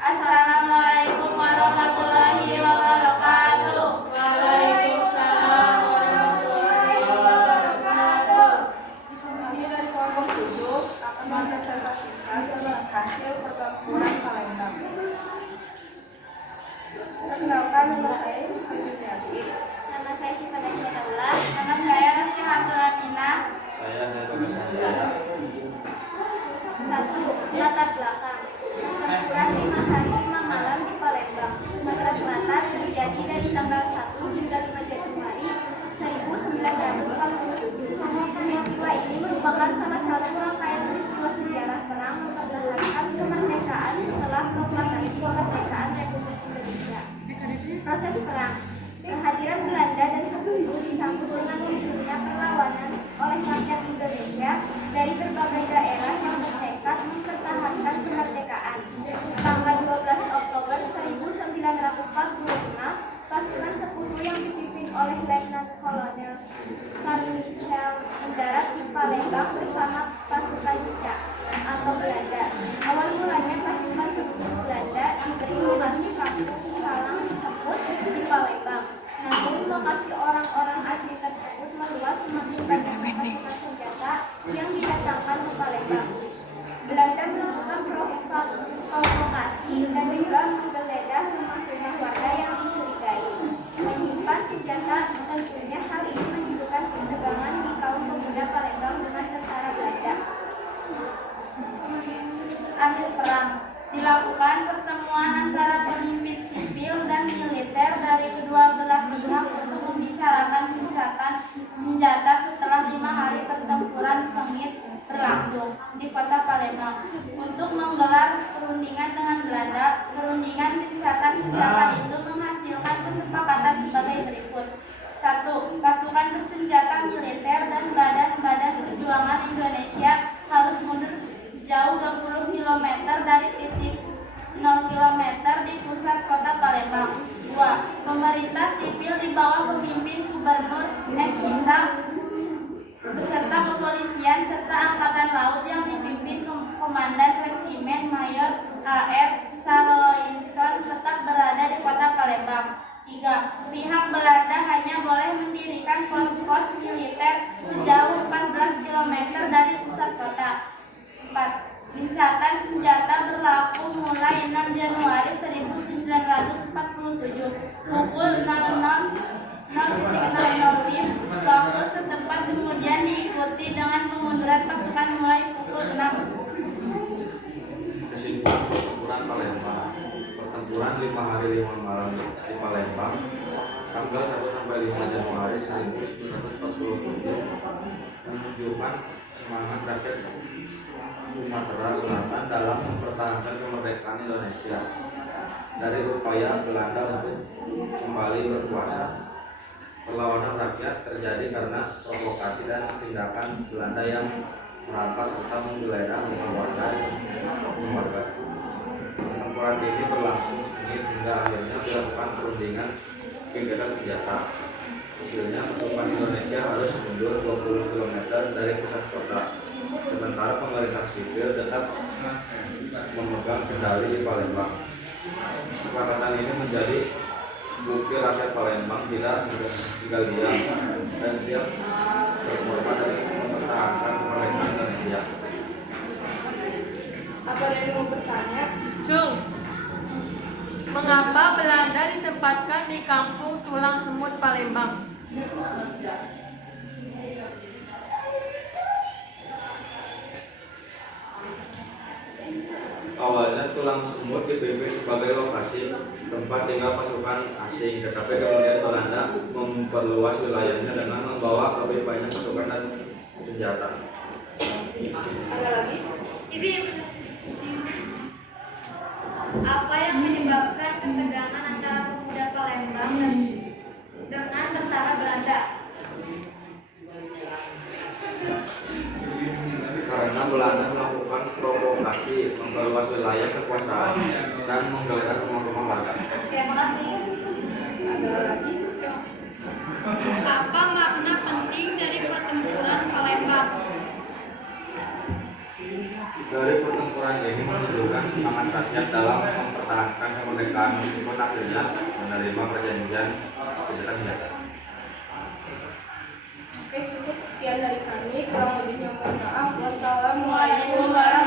Assalamualaikum warahmatullahi wabarakatuh. Waalaikumsalam warahmatullahi wabarakatuh. Di sini dari kelompok 7 akan mempresentasikan hasil pertempuran Palembang. Perkenalkan, nama saya Siska Juliati. Nama saya Syifa Dasya Daula. Nama saya Rosihatul Aminah. Saya Heru Saya. 1. Latar belakang. Pertempuran 5 hari 5 malam di Palembang, Sumatera Selatan terjadi dari tanggal 1 hingga 5 Januari 1947. Peristiwa ini merupakan salah satu rangkaian peristiwa sejarah perang mempertahankan kemerdekaan setelah proklamasi kemerdekaan Republik Indonesia. Proses perang. Kehadiran Belanda dan Sekutu disambut dengan munculnya perlawanan oleh rakyat Indonesia dari berbagai daerah yang bertekad mempertahankan kemerdekaan. Tanggal 12 Oktober 1945, pasukan Sekutu yang dipimpin oleh Letnan Kolonel Saint-Michel mendarat di Palembang bersama pasukan Jejak atau Belanda. Awal mulanya pasukan Sekutu Belanda diberi lokasi kampung Kalang Semput di Palembang. Namun lokasi orang-orang asli tersebut meluas semakin banyak pasukan senjata yang didatangkan ke Palembang. Belanda melakukan provokasi dan juga menggeledah rumah-rumah warga yang dicurigai. Menyimpan senjata, tentunya hal ini menimbulkan ketegangan di kaum pemuda Palembang dengan tentara Belanda. Akhir perang. Dilakukan pertemuan antara pemimpin sipil dan militer dari kedua belah pihak untuk membicarakan gencatan senjata setelah 5 hari pertempuran sengit berlangsung di kota Palembang. Untuk menggelar perundingan dengan Belanda, perundingan gencatan senjata itu menghasilkan kesepakatan sebagai berikut. 1. Pasukan bersenjata militer dan badan-badan perjuangan Indonesia harus mundur sejauh 20 km dari titik 0 km di pusat kota Palembang. 2. Pemerintah sipil di bawah pemimpin Gubernur M. Ishak beserta kepolisian serta angkatan laut yang dipimpin Komandan Resimen Mayor A.R. Saroinson tetap berada di kota Palembang. 3. Pihak Belanda hanya boleh mendirikan pos-pos militer sejauh 14 km dari pusat kota. 4. Gencatan senjata berlaku mulai 6 Januari 1947 pukul 00.00 WIB waktu setempat, kemudian diikuti dengan pemunduran pasukan mulai pukul 6. Kesimpulan pertempuran Palembang. Pertempuran 5 hari 5 malam di Palembang tanggal 1 sampai 5 Januari 1947 menunjukkan semangat rakyat Sumatera Selatan dalam mempertahankan kemerdekaan Indonesia dari upaya Belanda untuk kembali berkuasa. Perlawanan rakyat terjadi karena provokasi dan tindakan Belanda yang merampas serta menggeledah rumah warga. Pertempuran ini berlangsung sengit hingga akhirnya dilakukan perundingan gencatan senjata. Hasilnya pasukan Indonesia harus mundur 20 km dari pusat kota. Sementara pemerintah sipil tetap memegang kendali di Palembang. Kesepakatan ini menjadi bukti rakyat Palembang tidak tinggal diam dan siap berkorban demi mempertahankan kemerdekaan Indonesia. Apa ada yang mau bertanya? Cung, mengapa Belanda ditempatkan di kampung Tulang Semut Palembang? Awalnya Tulang Semut dipimpin sebagai lokasi tempat tinggal pasukan asing, tetapi kemudian Belanda memperluas wilayahnya dengan membawa lebih banyak pasukan dan senjata. Ada lagi? Apa yang menyebabkan ketegangan antara pemuda Palembang dengan tentara Belanda? Karena Belanda melakukan provokasi, memperluas wilayah kekuasaan, dan menggeledah rumah-rumah warga. Terima kasih. Ada lagi? Apa makna penting dari pertempuran Palembang? Dari pertempuran ini menunjukkan semangat rakyat dalam mempertahankan kemerdekaan meskipun akhirnya menerima perjanjian gencatan senjata. Oke, cukup sekian dari kami. Kurang lebihnya mohon maaf. Wassalamualaikum Waalaikumsalam